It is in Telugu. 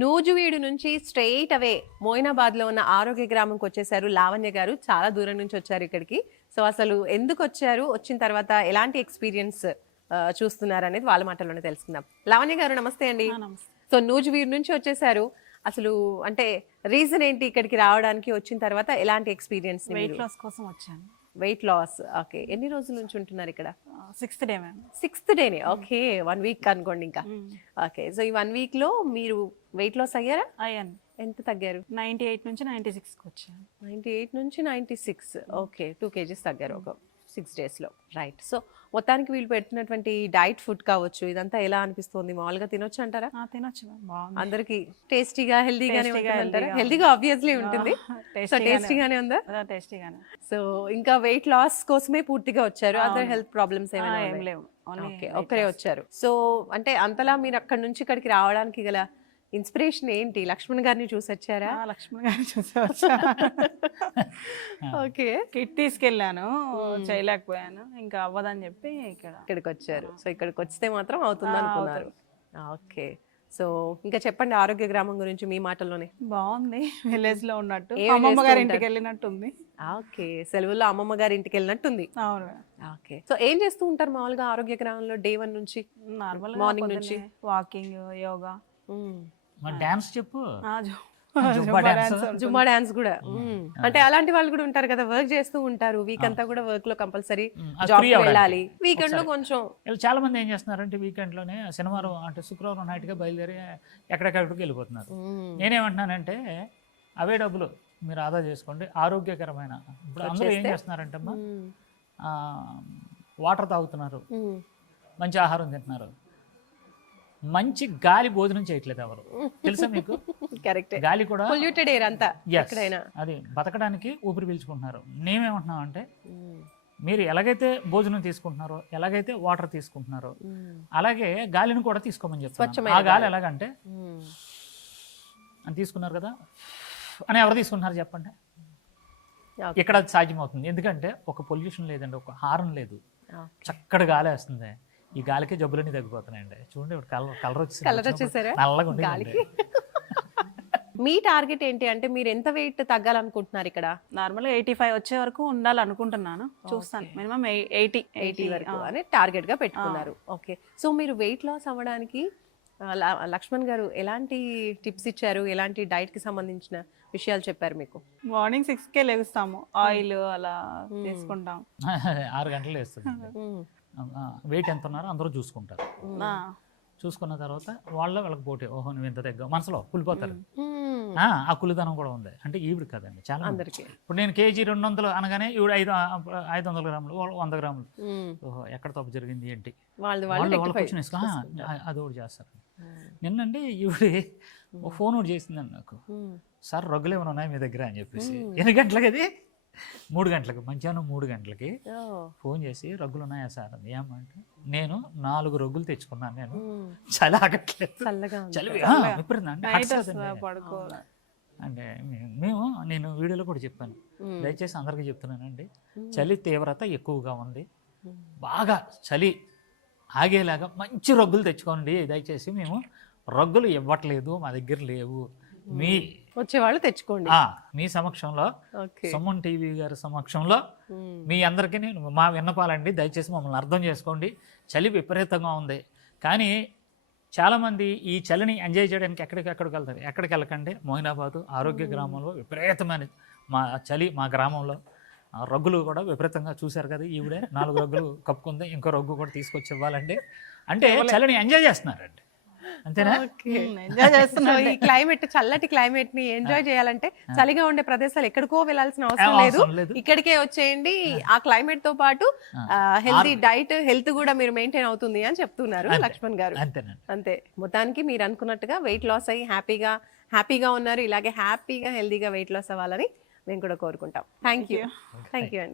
నూజువీడు నుంచి స్ట్రెయిట్ అవే మోయినాబాద్ లో ఉన్న ఆరోగ్య గ్రామంకి వచ్చేసారు లావణ్య గారు. చాలా దూరం నుంచి వచ్చారు ఇక్కడికి. సో అసలు ఎందుకు వచ్చారు, వచ్చిన తర్వాత ఎలాంటి ఎక్స్పీరియన్స్ చూస్తున్నారు అనేది వాళ్ళ మాటల్లోనే తెలుసుకుందాం. లావణ్య గారు నమస్తే అండి. సో నూజువీడు నుంచి వచ్చేసారు, అసలు అంటే రీజన్ ఏంటి ఇక్కడికి రావడానికి, వచ్చిన తర్వాత ఎలాంటి ఎక్స్పీరియన్స్? వెయిట్ లాస్ కోసం వచ్చాను. Weight loss, okay. ఎన్ని రోజుల నుంచి ఉంటున్నారు ఇక్కడ? 6th day ma'am. 6th డేనే, ఓకే. 1 వీక్ అనుకోండి ఇంకా. ఓకే, సో ఈ 1 వీక్ లో మీరు వెయిట్ లాస్ అయ్యారా? అయ్యాను. ఎంత తగ్గారు? 98 నుంచి 96కి వచ్చాను. 98 నుంచి 96, ఓకే. 2 kgs తగ్గారు ఒక 6 days లో, రైట్. సో మొత్తానికి వీళ్ళు పెడుతున్నటువంటి డైట్ ఫుడ్ కావచ్చు, ఇదంతా ఎలా అనిపిస్తుంది? మామూలుగా తినొచ్చు అంటారా? తినొచ్చు మ్యామ్, బాగుంది. అందరికి టేస్టీగా హెల్దీగానే ఉంటుందంటారా? హెల్దీగా ఆబ్వియస్లీ ఉంటుంది. సో టేస్టీగానే ఉందా? టేస్టీగానే. సో ఇంకా వెయిట్ లాస్ కోసమే పూర్తిగా వచ్చారు, అదర్ హెల్త్ ప్రాబ్లమ్స్ ఏం ఏమైనా లేవు. ఓకే, ఒక్కరే వచ్చారు. సో అంటే అంతలా మీరు అక్కడ నుంచి ఇక్కడికి రావడానికి గల ఇన్స్పిరేషన్ ఏంటి? లక్ష్మణ్ గారిని చూసి వచ్చారా? లక్ష్మణ్ గారిని చూసి వచ్చాను. ఓకే, కిట్ తీసుకెళ్ళాను, చేయలేకపోయాను, ఇంకా అవ్వదని చెప్పి ఇక్కడికి వచ్చారు. సో ఇక్కడికి వస్తే మాత్రం అవుతుంది అనుకున్నారు. ఓకే, సో ఇంకా చెప్పండి ఆరోగ్య గ్రామం గురించి మీ మాటల్లోనే. బాగుంది, విలేజ్ లో ఉన్నట్టు, అమ్మమ్మ గారి ఇంటికి వెళ్ళినట్టుంది. ఓకే, సెలవుల్లో అమ్మమ్మ గారి ఇంటికి వెళ్ళినట్టుంది. అవును. ఓకే, సో ఏం చేస్తూ ఉంటారు మామూలుగా ఆరోగ్య గ్రామంలో డే 1 నుంచి? నార్మల్ మార్నింగ్ నుంచి వాకింగ్, యోగా, డాన్స్ చెప్పు, జుంబా డాన్స్ కూడా. అంటే అలాంటి వాళ్ళు కూడా ఉంటారు కదా, వర్క్ చేస్తూ ఉంటారు వీక్ అంతా కూడా, వర్క్ లో కంపల్సరీ జాబ్ వెళ్ళాలి, వీకెండ్ లో కొంచెం. చాలా మంది ఏం చేస్తున్నారంటే వీకెండ్ లోనే శనివారం అంటే శుక్రవారం నైట్ గా బయలుదేరి ఎక్కడికెక్కడికి వెళ్ళిపోతున్నారు. నేనేమంటున్నానంటే అవే డబ్బులు మీరు ఆదా చేసుకోండి, ఆరోగ్యకరమైన. ఇప్పుడు అందరూ ఏం చేస్తున్నారంటే అమ్మా, వాటర్ తాగుతున్నారు, మంచి ఆహారం తింటున్నారు, మంచి గాలి భోజనం చేయట్లేదు ఎవరు, తెలుసా మీకు? కరెక్ట్, గాలి కూడా పొల్యూటెడ్ ఎయిర్ అంతా ఎక్కడైనా. అది బతకడానికి ఊపిరి పీల్చుకుంటున్నారు. మేమేమంటున్నాం అంటే మీరు ఎలాగైతే భోజనం తీసుకుంటున్నారో, ఎలాగైతే వాటర్ తీసుకుంటున్నారో, అలాగే గాలిని కూడా తీసుకోమని చెప్తాను. ఆ గాలి ఎలాగంటే అని తీసుకున్నారు కదా అని ఎవరు తీసుకుంటున్నారు చెప్పండి? ఇక్కడ అది సాధ్యమవుతుంది. ఎందుకంటే ఒక పొల్యూషన్ లేదండి, ఒక హార్న్ లేదు, చక్కటి గాలి వేస్తుంది. ఈ గాలికి జబ్బులన్నీ తగ్గిపోతున్నాయండి. చూడండి ఇప్పుడు కలర్ వచ్చేసారా నల్లగా గాలికి. మీ టార్గెట్ ఏంటి అంటే మీరు ఎంత వెయిట్ తగ్గాలనుకుంటున్నారు ఇక్కడ? నార్మల్ 85 వచ్చే వరకు ఉండాలనుకుంటున్నాను, చూస్తాను. మినిమం 80 వరకు అని టార్గెట్ గా పెట్టుకున్నారు. ఓకే, సో మీరు వెయిట్ లాస్ అవ్వడానికి లక్ష్మణ్ గారు ఎలాంటి టిప్స్ ఇచ్చారు, ఎలాంటి డైట్ కి సంబంధించిన విషయాలు చెప్పారు మీకు? మార్నింగ్ 6కే లెగుస్తాము, ఆయిల్ అలా తీసుకుంటాం. 6 గంటలు వేస్తుంది. వెయిట్ ఎంత ఉన్నారో అందరూ చూసుకుంటారు. చూసుకున్న తర్వాత వాళ్ళకి పోటీ, ఓహో నువ్వు ఎంత తగ్గావు, మనసులో కులిపోతారు. ఆ కులిదనం కూడా ఉంది. అంటే ఈవిడ కదండి, చాలా అందరికి. ఇప్పుడు నేను కేజీ 200 అనగానే ఈవిడ 500 గ్రాములు, 100 గ్రాములు. ఓహో ఎక్కడ తప్పు జరిగింది ఏంటి, వాళ్ళు కూర్చొని అది ఒకటి చేస్తారు. నిన్నండి ఈవిడ ఫోన్ ఒకటి చేసిందండి నాకు, సార్ రగ్గులు ఏమైనా ఉన్నాయి మీ దగ్గర అని చెప్పేసి. ఎన్ని గంటలకి అది? 3 గంటలకి, మధ్యాహ్నం 3 గంటలకి ఫోన్ చేసి రగ్గులు ఉన్నాయా సార్ అని. ఏమంటే నేను 4 రగ్గులు తెచ్చుకున్నాను, నేను చలి ఆగట్లేదు, చలి అంటే నేను వీడియోలో కూడా చెప్పాను, దయచేసి అందరికీ చెప్తున్నానండి, చలి తీవ్రత ఎక్కువగా ఉంది, బాగా చలి ఆగేలాగా మంచి రగ్గులు తెచ్చుకోండి దయచేసి, మేము రగ్గులు ఇవ్వట్లేదు, మా దగ్గర లేవు, మీ వచ్చేవాళ్ళు తెచ్చుకోండి. మీ సమక్షంలో, సుమన్ టీవీ గారి సమక్షంలో మీ అందరికీ మా విన్నపాలండి, దయచేసి మమ్మల్ని అర్థం చేసుకోండి. చలి విపరీతంగా ఉంది, కానీ చాలామంది ఈ చలిని ఎంజాయ్ చేయడానికి ఎక్కడికి వెళ్తారు. ఎక్కడికి వెళ్ళకండి, మోయినాబాదు ఆరోగ్య గ్రామంలో విపరీతమైన మా చలి, మా గ్రామంలో రగ్గులు కూడా విపరీతంగా చూశారు కదా, ఈవిడే 4 రగ్గులు కప్పుకుంది, ఇంకో రగ్గు కూడా తీసుకొచ్చి ఇవ్వాలండి. అంటే చలిని ఎంజాయ్ చేస్తున్నారండి, అంతేనా? ఎంజాయ్ చేస్తున్నారు. ఈ క్లైమేట్, చల్లటి క్లైమేట్ ని ఎంజాయ్ చేయాలంటే చలిగా ఉండే ప్రదేశాలు ఎక్కడికో వెళ్ళాల్సిన అవసరం లేదు, ఇక్కడికే వచ్చేయండి. ఆ క్లైమేట్ తో పాటు హెల్తీ డైట్, హెల్త్ కూడా మీరు మెయింటైన్ అవుతుంది అని చెప్తున్నారు లక్ష్మణ్ గారు. అంతే, మొత్తానికి మీరు అనుకున్నట్టుగా వెయిట్ లాస్ అయ్యి హ్యాపీగా ఉన్నారు. ఇలాగే హ్యాపీగా హెల్తీగా వెయిట్ లాస్ అవ్వాలని మేము కూడా కోరుకుంటాం. థ్యాంక్ యూ అండి.